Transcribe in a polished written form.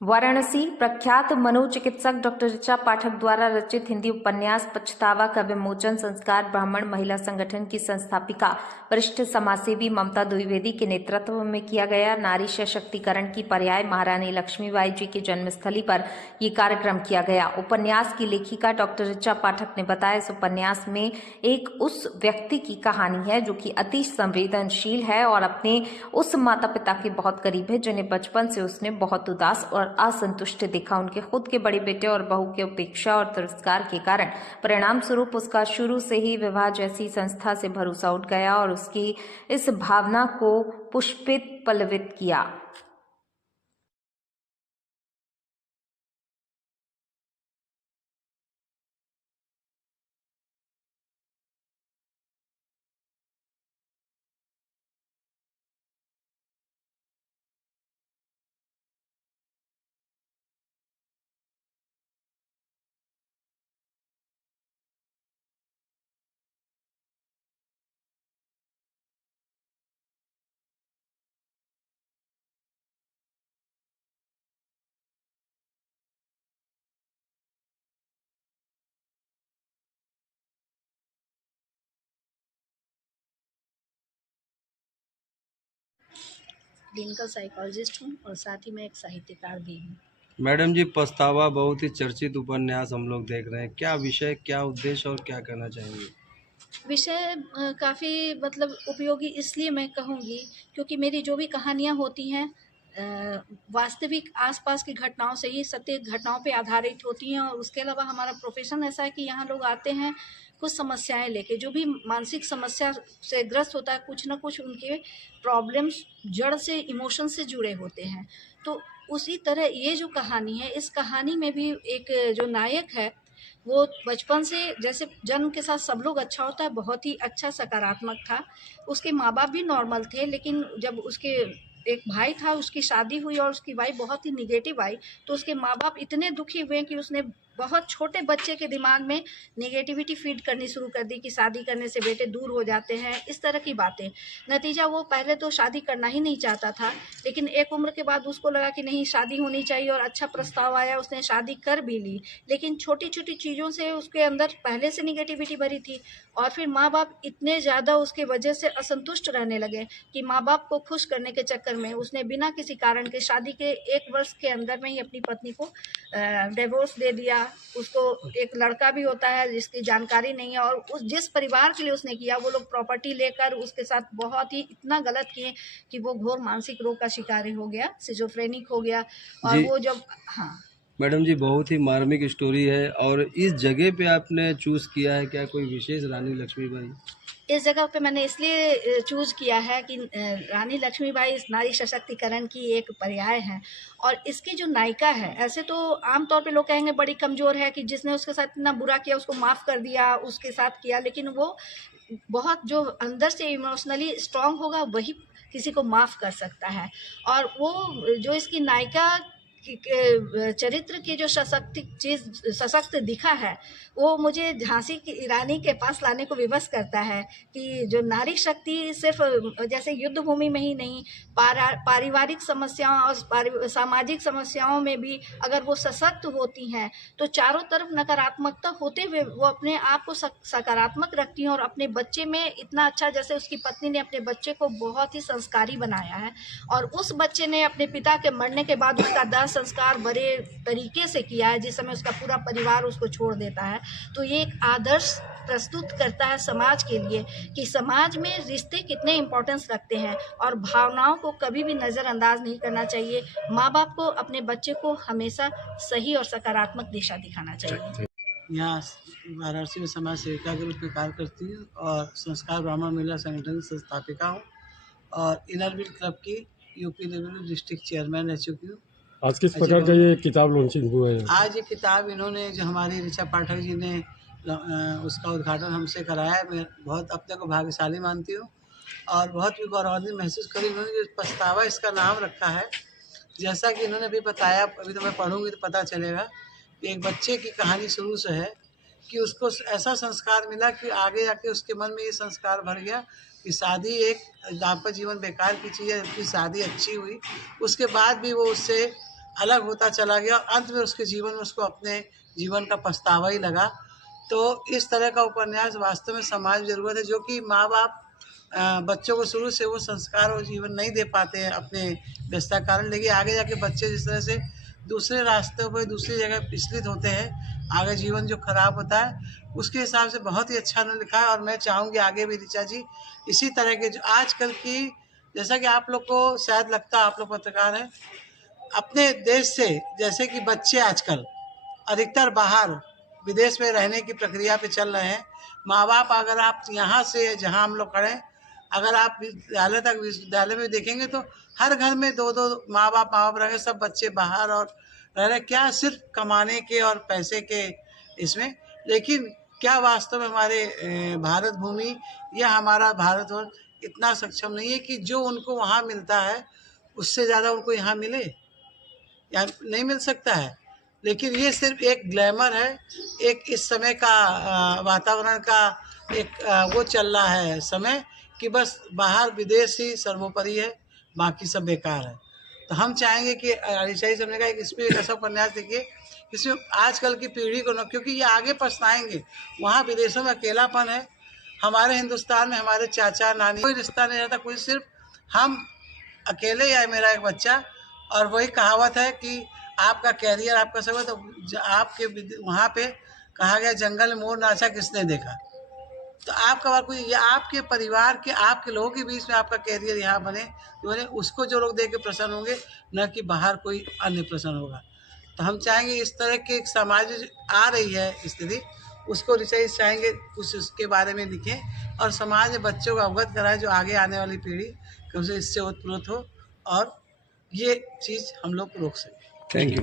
वाराणसी प्रख्यात मनोचिकित्सक डॉक्टर ऋचा पाठक द्वारा रचित हिंदी उपन्यास पछतावा का विमोचन संस्कार ब्राह्मण महिला संगठन की संस्थापिका वरिष्ठ समाजसेवी ममता द्विवेदी के नेतृत्व में किया गया। नारी सशक्तिकरण की पर्याय महारानी लक्ष्मीबाई जी की जन्मस्थली पर ये कार्यक्रम किया गया। उपन्यास की लेखिका डॉक्टर ऋचा पाठक ने बताया, इस उपन्यास में एक उस व्यक्ति की कहानी है जो कि अति संवेदनशील है और अपने उस माता पिता के बहुत करीब है जिन्हें बचपन से उसने बहुत उदास और असंतुष्ट देखा। उनके खुद के बड़े बेटे और बहू के उपेक्षा और तिरस्कार के कारण परिणाम स्वरूप उसका शुरू से ही विवाह जैसी संस्था से भरोसा उठ गया और उसकी इस भावना को पुष्पित पल्लवित किया। क्लिनिकल साइकोलॉजिस्ट हूँ और साथ ही मैं एक साहित्यकार भी हूँ। मैडम जी, पछतावा बहुत ही चर्चित उपन्यास हम लोग देख रहे हैं। क्या विषय, क्या उद्देश्य और क्या कहना चाहेंगे? विषय काफ़ी मतलब उपयोगी इसलिए मैं कहूँगी क्योंकि मेरी जो भी कहानियाँ होती हैं वास्तविक आसपास की घटनाओं से ही, सत्य घटनाओं पे आधारित होती हैं। और उसके अलावा हमारा प्रोफेशन ऐसा है कि यहाँ लोग आते हैं कुछ समस्याएं लेके, जो भी मानसिक समस्या से ग्रस्त होता है, कुछ ना कुछ उनके प्रॉब्लम्स जड़ से, इमोशन से जुड़े होते हैं। तो उसी तरह ये जो कहानी है, इस कहानी में भी एक जो नायक है वो बचपन से, जैसे जन्म के साथ सब लोग अच्छा होता है, बहुत ही अच्छा सकारात्मक था। उसके माँ बाप भी नॉर्मल थे, लेकिन जब उसके एक भाई था, उसकी शादी हुई और उसकी वाइफ बहुत ही निगेटिव आई, तो उसके माँ बाप इतने दुखी हुए कि उसने बहुत छोटे बच्चे के दिमाग में नेगेटिविटी फीड करनी शुरू कर दी कि शादी करने से बेटे दूर हो जाते हैं, इस तरह की बातें। नतीजा वो पहले तो शादी करना ही नहीं चाहता था, लेकिन एक उम्र के बाद उसको लगा कि नहीं, शादी होनी चाहिए, और अच्छा प्रस्ताव आया, उसने शादी कर भी ली। लेकिन छोटी छोटी चीज़ों से उसके अंदर पहले से निगेटिविटी भरी थी। और फिर माँ बाप इतने ज़्यादा उसकी वजह से असंतुष्ट रहने लगे कि माँ बाप को खुश करने के चक्कर में उसने बिना किसी कारण के शादी के 1 वर्ष के अंदर में ही अपनी पत्नी को डिवोर्स दे दिया। उसको एक लड़का भी होता है जिसकी जानकारी नहीं है, और उस जिस परिवार के लिए उसने किया, वो लोग प्रॉपर्टी लेकर उसके साथ बहुत ही इतना गलत किए कि वो घोर मानसिक रोग का शिकार हो गया, सिजोफ्रेनिक हो गया। और जी वो जब, हाँ मैडम जी, बहुत ही मार्मिक स्टोरी है। और इस जगह पे आपने चूज किया है, क्या कोई विशेष रानी लक्ष्मीबाई? इस जगह पे मैंने इसलिए चूज़ किया है कि रानी लक्ष्मीबाई इस नारी सशक्तिकरण की एक पर्याय है। और इसकी जो नायिका है, ऐसे तो आम तौर पे लोग कहेंगे बड़ी कमज़ोर है, कि जिसने उसके साथ इतना बुरा किया उसको माफ़ कर दिया, उसके साथ किया, लेकिन वो बहुत जो अंदर से इमोशनली स्ट्रांग होगा वही किसी को माफ़ कर सकता है। और वो जो इसकी नायिका के चरित्र की जो सशक्त दिखा है, वो मुझे झांसी की रानी के पास लाने को विवश करता है कि जो नारी शक्ति सिर्फ जैसे युद्ध भूमि में ही नहीं, पारिवारिक समस्याओं और सामाजिक समस्याओं में भी अगर वो सशक्त होती हैं, तो चारों तरफ नकारात्मकता होते हुए वो अपने आप को सकारात्मक रखती हैं। और अपने बच्चे में इतना अच्छा, जैसे उसकी पत्नी ने अपने बच्चे को बहुत ही संस्कारी बनाया है, और उस बच्चे ने अपने पिता के मरने के बाद उसका दाह संस्कार बड़े तरीके से किया है, जिस समय उसका पूरा परिवार उसको छोड़ देता है। तो ये एक आदर्श प्रस्तुत करता है समाज के लिए कि समाज में रिश्ते कितने इम्पोर्टेंस रखते हैं, और भावनाओं को कभी भी नज़रअंदाज नहीं करना चाहिए। माँ बाप को अपने बच्चे को हमेशा सही और सकारात्मक दिशा दिखाना चाहिए। यहाँ वाराणसी में समाज सेविका के रूप में कार्य करती हूँ और संस्कार ब्राह्मण महिला संगठन की संस्थापिका हूँ, और इनर व्हील क्लब की यूपी लेवल डिस्ट्रिक्ट चेयरमैन रह चुकी हूँ। आज किस प्रकार का ये किताब लॉन्चिंग हुआ है? आज ये किताब इन्होंने, जो हमारी ऋचा पाठक जी ने उसका उद्घाटन हमसे कराया है। मैं बहुत अपने को भाग्यशाली मानती हूँ और बहुत भी गौरवान्वित महसूस करी। इन्होंने जो पछतावा इसका नाम रखा है, जैसा कि इन्होंने भी बताया, अभी तो मैं पढ़ूंगी तो पता चलेगा। एक बच्चे की कहानी शुरू से है कि उसको ऐसा संस्कार मिला कि आगे जाके उसके मन में ये संस्कार भर गया कि शादी एक दाम्पत्य जीवन बेकार की चीज़ है, जबकि शादी अच्छी हुई। उसके बाद भी वो उससे अलग होता चला गया और अंत में उसके जीवन में उसको अपने जीवन का पछतावा ही लगा। तो इस तरह का उपन्यास वास्तव में समाज में ज़रूरत है, जो कि माँ बाप बच्चों को शुरू से वो संस्कार और जीवन नहीं दे पाते हैं अपने व्यस्तता के कारण, लेकिन आगे जाके बच्चे जिस तरह से दूसरे रास्तों पर दूसरी जगह विचलित होते हैं, आगे जीवन जो खराब होता है, उसके हिसाब से बहुत ही अच्छा उन्होंने लिखा है। और मैं चाहूँगी आगे भी ऋचा जी इसी तरह के जो आजकल की, जैसा कि आप लोग को शायद लगता है, आप लोग पत्रकार हैं, अपने देश से जैसे कि बच्चे आजकल अधिकतर बाहर विदेश में रहने की प्रक्रिया पे चल रहे हैं। माँ बाप, अगर आप यहाँ से जहाँ हम लोग खड़े, अगर आप विश्वविद्यालय में देखेंगे तो हर घर में दो दो माँ बाप रह गए, सब बच्चे बाहर और रह रहे, क्या सिर्फ कमाने के और पैसे के इसमें, लेकिन क्या वास्तव में हमारे भारत भूमि या हमारा भारतवर्ष इतना सक्षम नहीं है कि जो उनको वहाँ मिलता है उससे ज़्यादा उनको यहाँ मिले, या नहीं मिल सकता है। लेकिन ये सिर्फ एक ग्लैमर है, एक इस समय का वातावरण का एक वो चल रहा है समय कि बस बाहर विदेश ही सर्वोपरि है, बाकी सब बेकार है। तो हम चाहेंगे कि ऋचा जी ने कहा कि इसमें एक ऐसा उपन्यास देखिए इसमें आजकल की पीढ़ी को न, क्योंकि ये आगे पछताएंगे। वहाँ विदेशों में अकेलापन है, हमारे हिंदुस्तान में हमारे चाचा नानी कोई रिश्ता नहीं रहता, कोई सिर्फ हम अकेले या मेरा एक बच्चा। और वही कहावत है कि आपका कैरियर आपका सब है, तो आपके वहाँ पे कहा गया जंगल में मोर नाचा किसने देखा। तो आपका बात कोई, आपके परिवार के आपके लोगों के बीच में आपका कैरियर यहाँ बने, उसको जो लोग देख के प्रसन्न होंगे, न कि बाहर कोई अन्य प्रसन्न होगा। तो हम चाहेंगे इस तरह के एक समाज आ रही है स्थिति, उसको ऋचा चाहेंगे कुछ उसके बारे में लिखें और समाज में बच्चों को अवगत कराएं, जो आगे आने वाली पीढ़ी कम से इससे उत्प्रेरित हो और ये चीज़ हम लोग रोक सकें। Thank you.